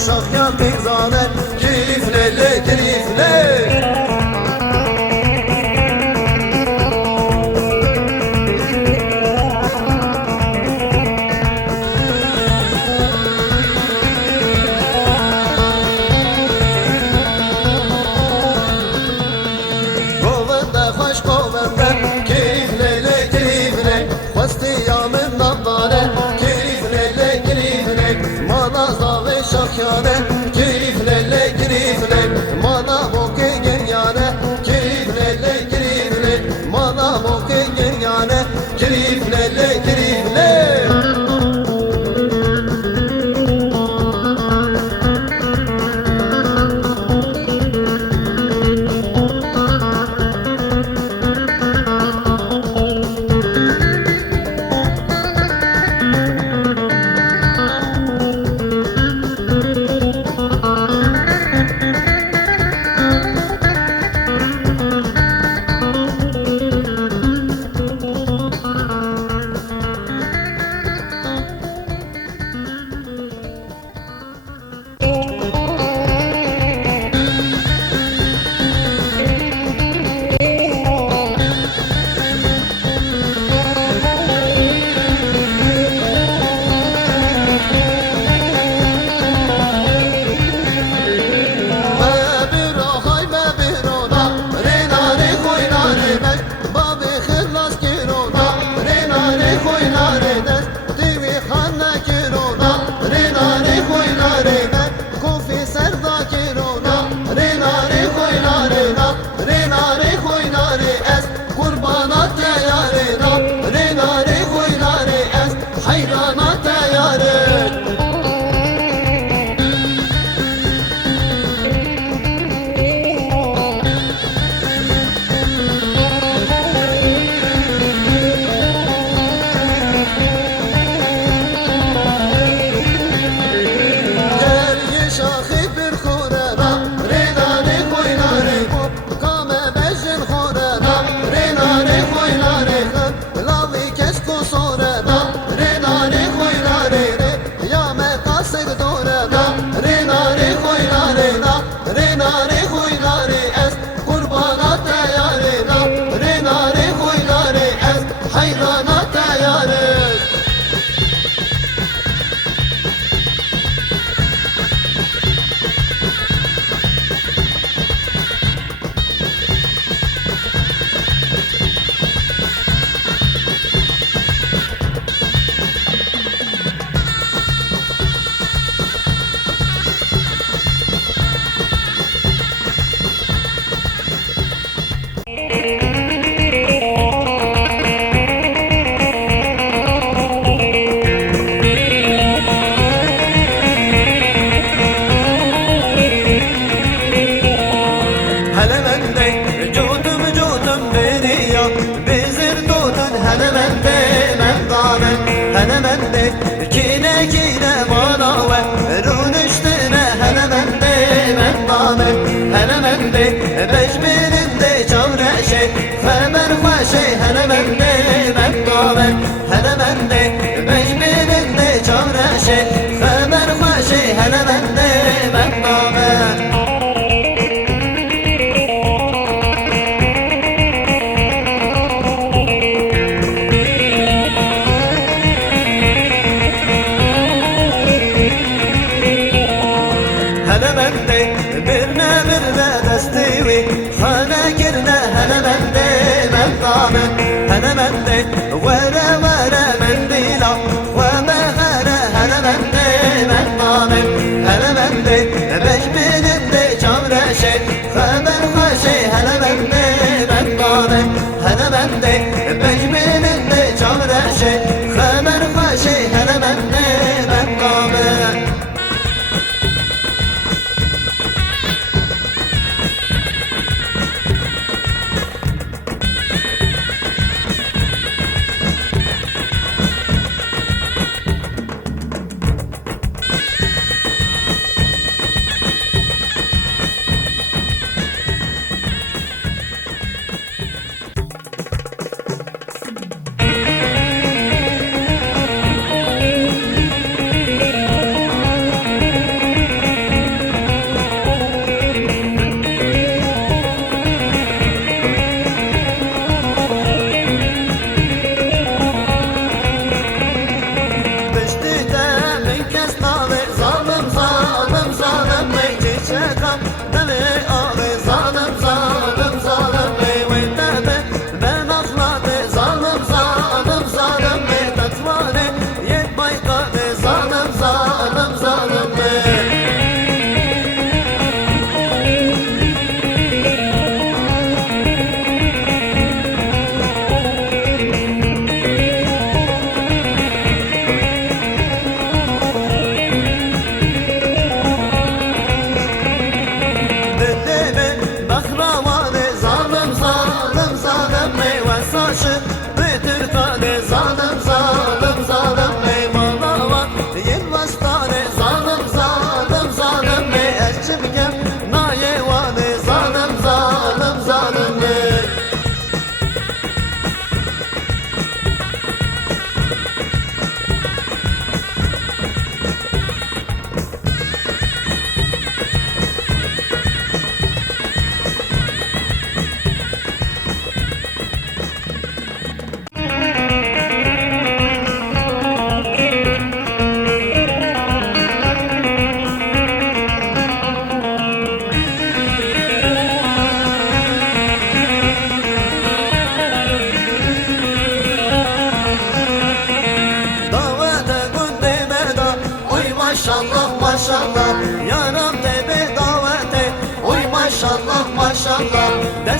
uşak ya bizane, keyifle keyifle. Keyifle keyifle mana boke gel yane, keyifle keyifle mana boke gel yane, keyifle keyifle. Beşmirinde çavreşe femer faşe henemende mekkamen henemende beşmirinde çavreşe femer faşe henemende mekkamen. Henemende birne birne destivi hana girne henemende mekkamen henemende vere vere mendila ve mehane henemende mekkamen henemende beşmirinde çavreşe femer faşe henemende mekkamen henemende beşmirinde çavreşe femer faşe henemende mekkamen.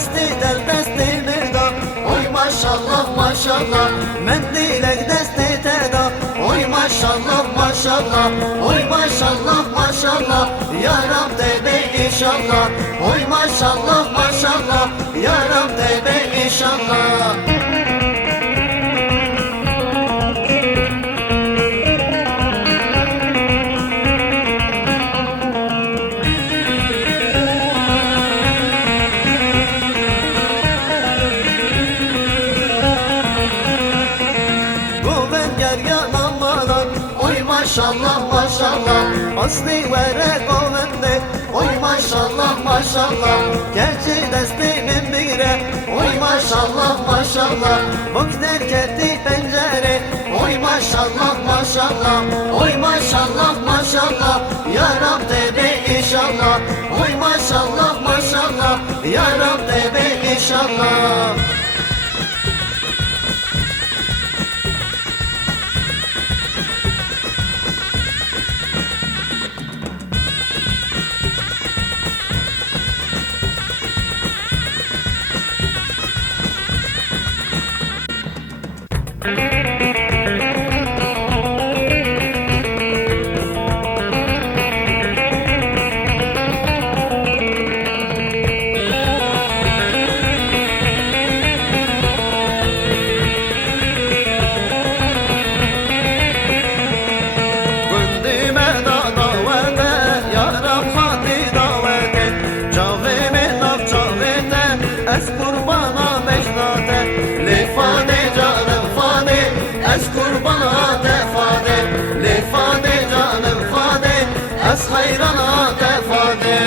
desti del desti meda. Oy maşallah maşallah mendilek desti teda. Oy maşallah maşallah, oy maşallah maşallah, ya Rab de be inşallah. Oy maşallah maşallah, ya Rab de be inşallah. Maşallah maşallah asli vere govende. Oy maşallah maşallah gerçi destimin bire. Oy maşallah maşallah bok derketi pencere. Oy maşallah maşallah, oy maşallah maşallah, ya Rab de be inşallah. Oy maşallah maşallah, ya Rab de be inşallah. Ez kurbana mecnate, lefade canım fade. Ez kurbana defade, lefade canım fade. Ez hayrana defade.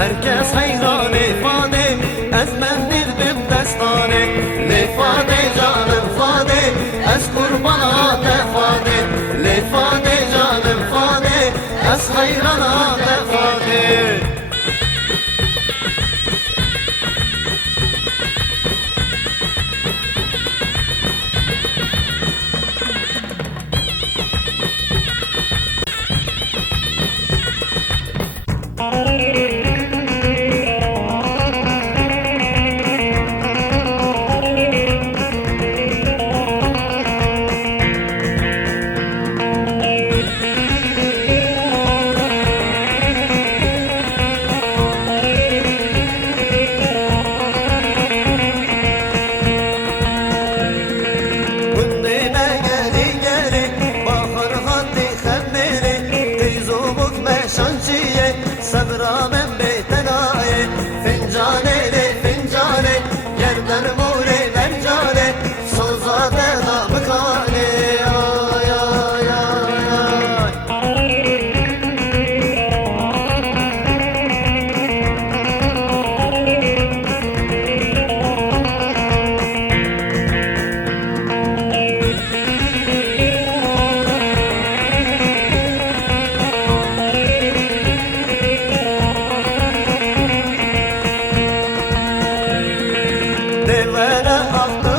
Herkes hayran ifade, ez mendirdim destane. Lefade canım fade, ez kurbana defade. Lefade canım fade, ez hayrana defade. Sabra men beytenaye, fincane de fincane, yerden mure mercane, sozade namıkane. Ay ay ay ay. Devere aktı